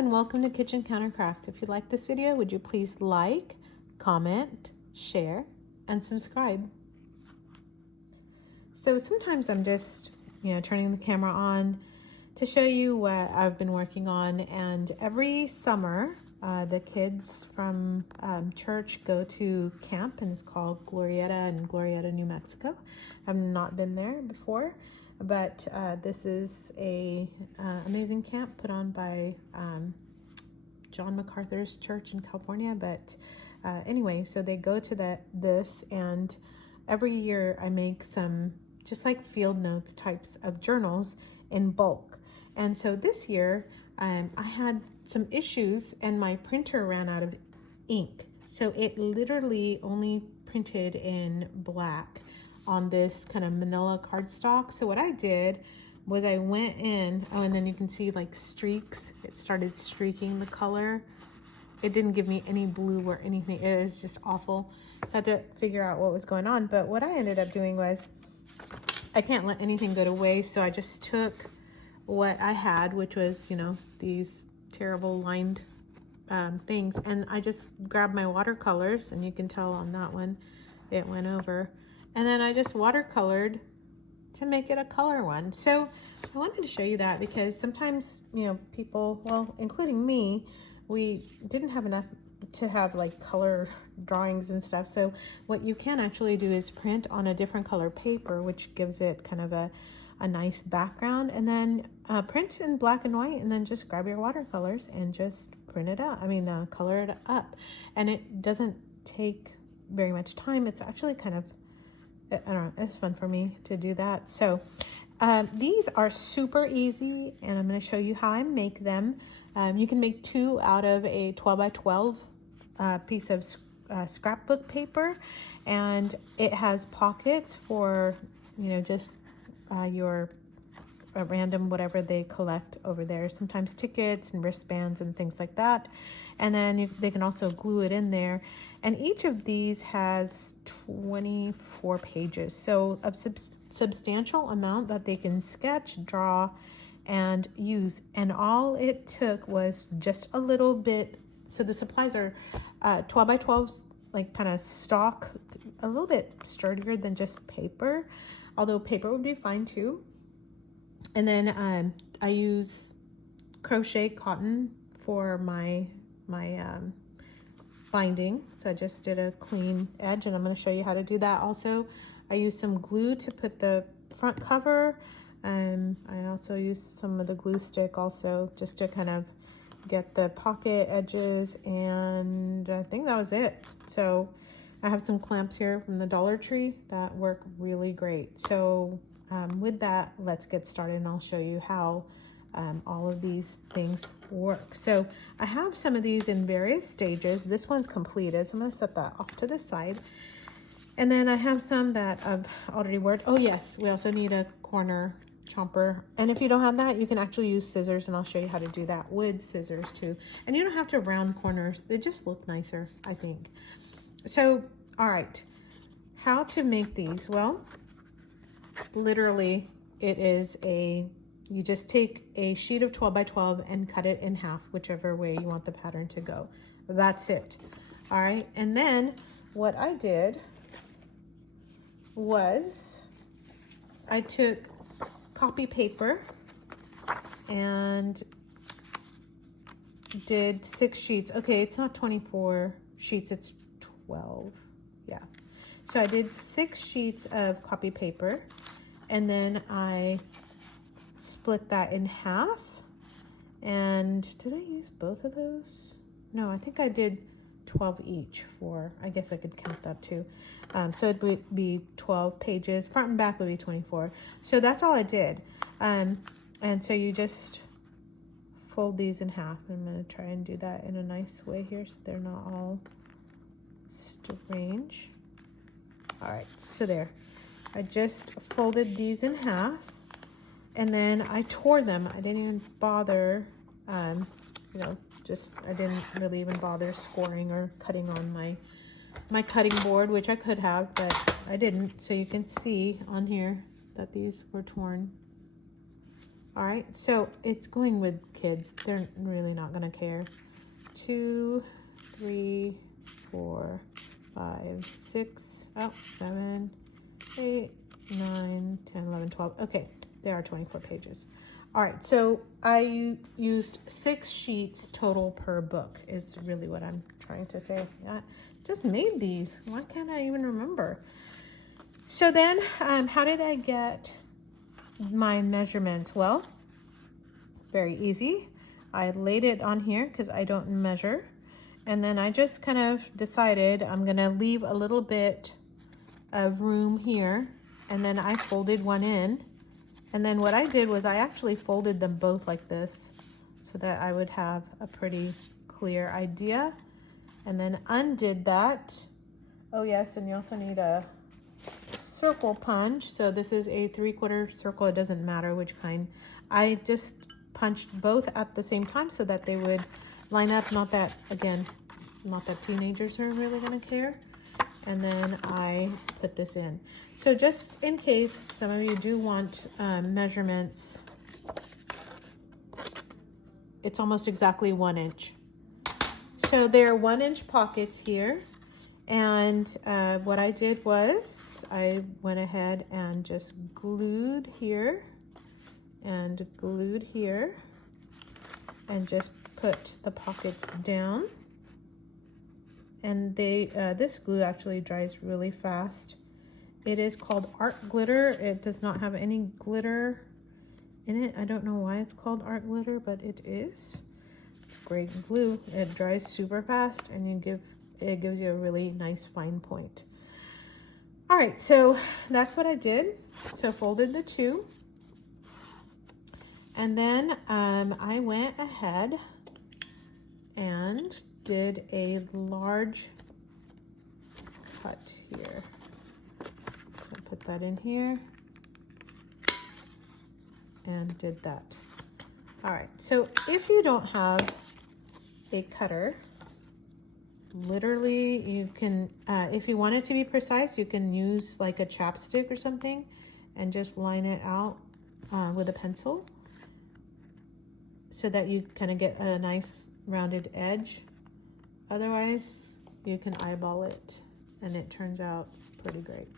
and welcome to Kitchen Counter Crafts. If you like this video, would you please like, comment, share, and subscribe. So sometimes I'm just, turning the camera on to show you what I've been working on. And every summer, the kids from church go to camp, and it's called Glorieta in Glorieta, New Mexico. I've not been there before. But this is a amazing camp put on by John MacArthur's church in California. But anyway, so they go to this, and every year I make some just like field notes types of journals in bulk. And so this year I had some issues, and my printer ran out of ink. So it literally only printed in black on this kind of manila cardstock. So what I did was I went in, and then you can see like streaks. It started streaking the color. It didn't give me any blue or anything. It was just awful. So I had to figure out what was going on. But what I ended up doing was, I can't let anything go to waste. So I just took what I had, which was, these terrible lined things. And I just grabbed my watercolors, and you can tell on that one, it went over. And then I just watercolored to make it a color one. So I wanted to show you that because sometimes, people, well, including me, we didn't have enough to have like color drawings and stuff. So what you can actually do is print on a different color paper, which gives it kind of a nice background, and then print in black and white, and then just grab your watercolors and just print it out. Color it up. And it doesn't take very much time. It's actually kind of, I don't know, it's fun for me to do that. So these are super easy, and I'm going to show you how I make them. You can make two out of a 12 by 12 piece of scrapbook paper, and it has pockets for, just your random whatever they collect over there. Sometimes tickets and wristbands and things like that. And then they can also glue it in there. And each of these has 24 pages. So a substantial amount that they can sketch, draw, and use. And all it took was just a little bit. So the supplies are 12 by 12s, like kind of stock, a little bit sturdier than just paper, although paper would be fine too. And then I use crochet cotton for my binding. So I just did a clean edge, and I'm going to show you how to do that. Also, I use some glue to put the front cover. I also use some of the glue stick also just to kind of get the pocket edges, and I think that was it. So I have some clamps here from the Dollar Tree that work really great. So with that, let's get started, and I'll show you how all of these things work. So I have some of these in various stages. This one's completed, so I'm going to set that off to the side. And then I have some that I've already worked. Oh yes, we also need a corner chomper. And if you don't have that, you can actually use scissors, and I'll show you how to do that with scissors too. And you don't have to round corners. They just look nicer, I think. So, all right, how to make these? Well, literally it is you just take a sheet of 12 by 12 and cut it in half, whichever way you want the pattern to go. That's it. All right. And then what I did was I took copy paper and did 6 sheets. Okay, it's not 24 sheets, it's 12. Yeah. So I did 6 sheets of copy paper, and then I split that in half. And did I use both of those? No, I think I did 12 each for, I guess I could count that too. So it would be 12 pages. Front and back would be 24. So that's all I did. And so you just fold these in half. I'm going to try and do that in a nice way here so they're not all strange. All right, so there. I just folded these in half, and then I tore them. I didn't even bother, I didn't really even bother scoring or cutting on my cutting board, which I could have, but I didn't. So you can see on here that these were torn. All right, so it's going with kids. They're really not gonna care. 2, 3, 4, 5, 6, 7, 8, 9, 10, 11, 12. Okay, there are 24 pages. All right, so I used 6 sheets total per book is really what I'm trying to say. I just made these. Why can't I even remember? So then, how did I get my measurements? Well, very easy. I laid it on here because I don't measure. And then I just kind of decided I'm gonna leave a little bit of room here. And then I folded one in. And then what I did was I actually folded them both like this so that I would have a pretty clear idea. And then undid that. Oh yes, and you also need a circle punch. So this is a 3/4 circle. It doesn't matter which kind. I just punched both at the same time so that they would line up. Not that, again, not that teenagers are really gonna care. And then I put this in. So just in case some of you do want measurements, it's almost exactly 1 inch. So there are 1 inch pockets here. And what I did was I went ahead and just glued here and glued here and just put the pockets down. And this glue actually dries really fast. It is called Art Glitter. It does not have any glitter in it. I don't know why it's called Art Glitter, but it is. It's great glue. It dries super fast, and it gives you a really nice fine point. All right, so that's what I did. So folded the 2. And then I went ahead and did a large cut here. So put that in here and did that. All right, so if you don't have a cutter, literally you can, if you want it to be precise, you can use like a chapstick or something and just line it out with a pencil so that you kind of get a nice rounded edge. Otherwise, you can eyeball it and it turns out pretty great.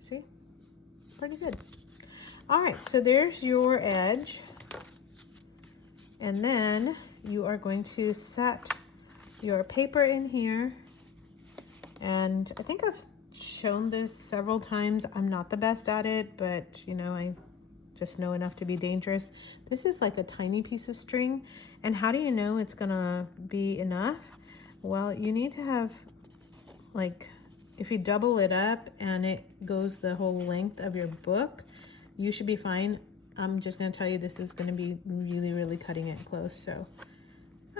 See? Pretty good. All right, so there's your edge. And then you are going to set your paper in here. And I think I've shown this several times. I'm not the best at it, but you know, I just know enough to be dangerous. This is like a tiny piece of string. And how do you know it's gonna be enough? Well, you need to have, like, if you double it up and it goes the whole length of your book, you should be fine. I'm just gonna tell you this is gonna be really, really cutting it close. So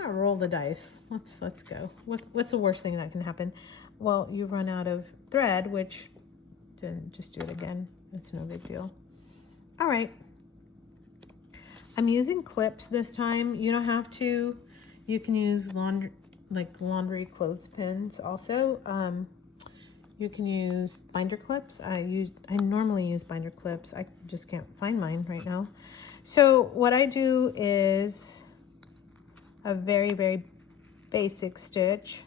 I'll roll the dice. Let's go. What's the worst thing that can happen? Well, you run out of thread, which then just do it again. It's no big deal. All right. I'm using clips this time. You don't have to. You can use laundry clothespins also. You can use binder clips. I normally use binder clips. I just can't find mine right now. So what I do is a very, very basic stitch,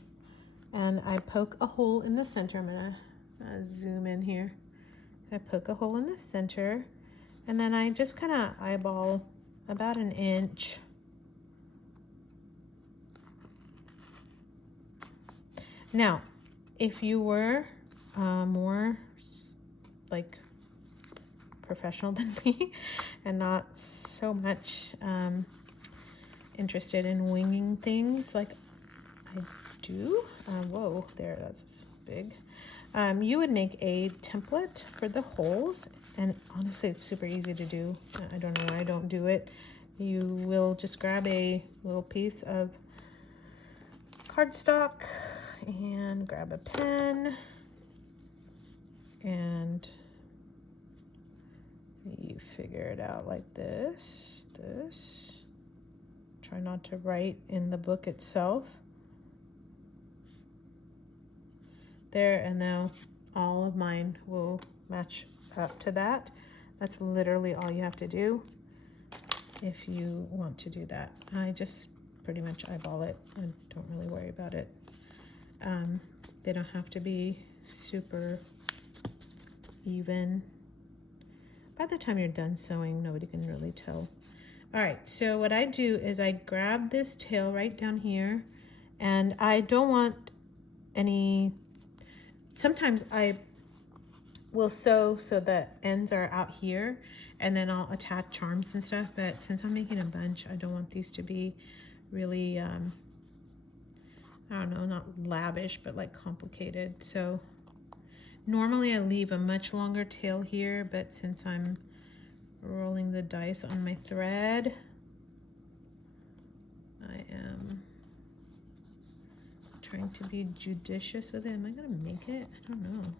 and I poke a hole in the center. I'm gonna zoom in here. I poke a hole in the center, and then I just kind of eyeball about 1 inch. Now, if you were more like professional than me and not so much interested in winging things like I do, whoa, there, that's big. You would make a template for the holes, and honestly, it's super easy to do. I don't know why I don't do it. You will just grab a little piece of cardstock and grab a pen, and you figure it out like this. Try not to write in the book itself. There, and now all of mine will match up to that. That's literally all you have to do if you want to do that. I just pretty much eyeball it and don't really worry about it. They don't have to be super even. By the time you're done sewing, nobody can really tell. All right, so what I do is I grab this tail right down here, and I don't want any, sometimes I will sew so the ends are out here, and then I'll attach charms and stuff, but since I'm making a bunch, I don't want these to be really, I don't know, not lavish, but like complicated. So normally I leave a much longer tail here, but since I'm rolling the dice on my thread, I am trying to be judicious with it. Am I gonna make it? I don't know.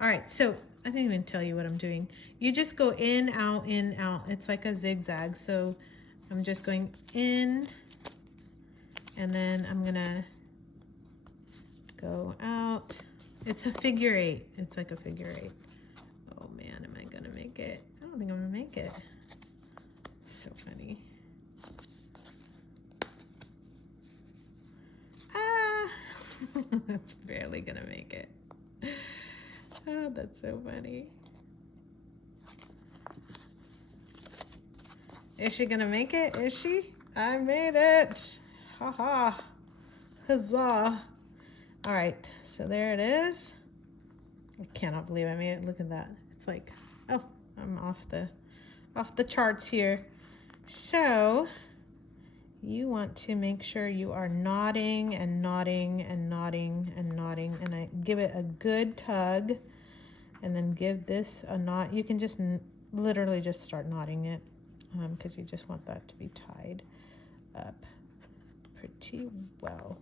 All right, so I didn't even tell you what I'm doing. You just go in, out, in, out. It's like a zigzag. So I'm just going in, and then I'm gonna go out. It's a figure eight. It's like a figure eight. Oh man, am I gonna make it? I don't think I'm gonna make it. It's so funny. Ah, that's barely gonna make it. Oh, that's so funny. Is she gonna make it? Is she? I made it. Ha ha. Huzzah. All right, so there it is. I cannot believe I made it. Look at that. It's like, oh, I'm off the charts here. So you want to make sure you are knotting and knotting and knotting and knotting, and I give it a good tug, and then give this a knot. You can just literally just start knotting it, because you just want that to be tied up pretty well.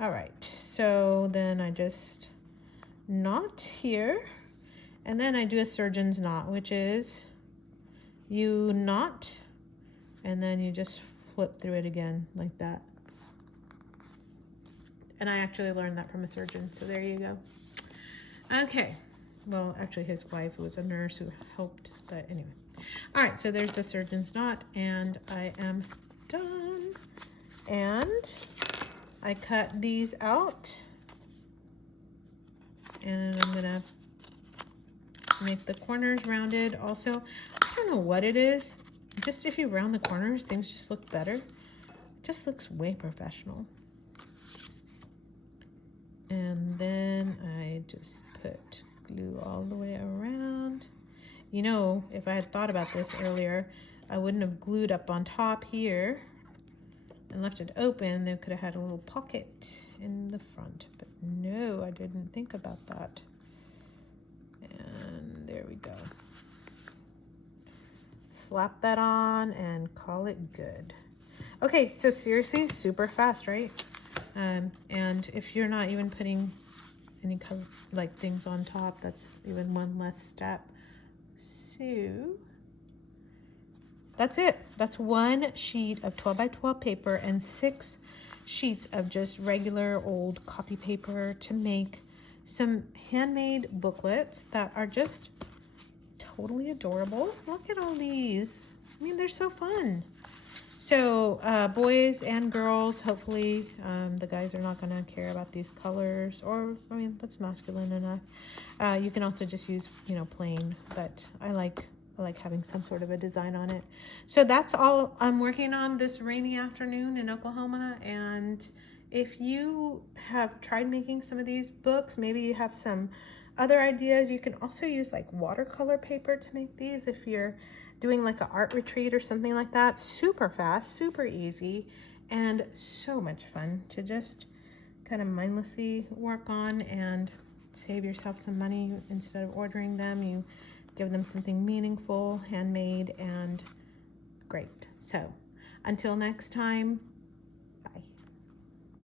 All right, so then I just knot here, and then I do a surgeon's knot, which is you knot, and then you just flip through it again like that. And I actually learned that from a surgeon, so there you go. Okay, well, actually his wife was a nurse who helped, but anyway. All right, so there's the surgeon's knot, and I am done. And I cut these out, and I'm gonna make the corners rounded also. I don't know what it is, just if you round the corners, things just look better. It just looks way professional. And then I just put glue all the way around. You know, if I had thought about this earlier, I wouldn't have glued up on top here and left it open. They could have had a little pocket in the front, but no, I didn't think about that. And there we go. Slap that on and call it good. Okay, so seriously, super fast, right? And if you're not even putting any cover, like things on top, that's even one less step. So that's it. That's one sheet of 12 by 12 paper and 6 sheets of just regular old copy paper to make some handmade booklets that are just totally adorable. Look at all these. I mean, they're so fun. So boys and girls, hopefully the guys are not going to care about these colors, or I mean, that's masculine enough. You can also just use, you know, plain, but I like having some sort of a design on it. So that's all I'm working on this rainy afternoon in Oklahoma. And if you have tried making some of these books, maybe you have some other ideas. You can also use like watercolor paper to make these if you're doing like an art retreat or something like that. Super fast, super easy, and so much fun to just kind of mindlessly work on and save yourself some money. Instead of ordering them, you give them something meaningful, handmade, and great. So until next time,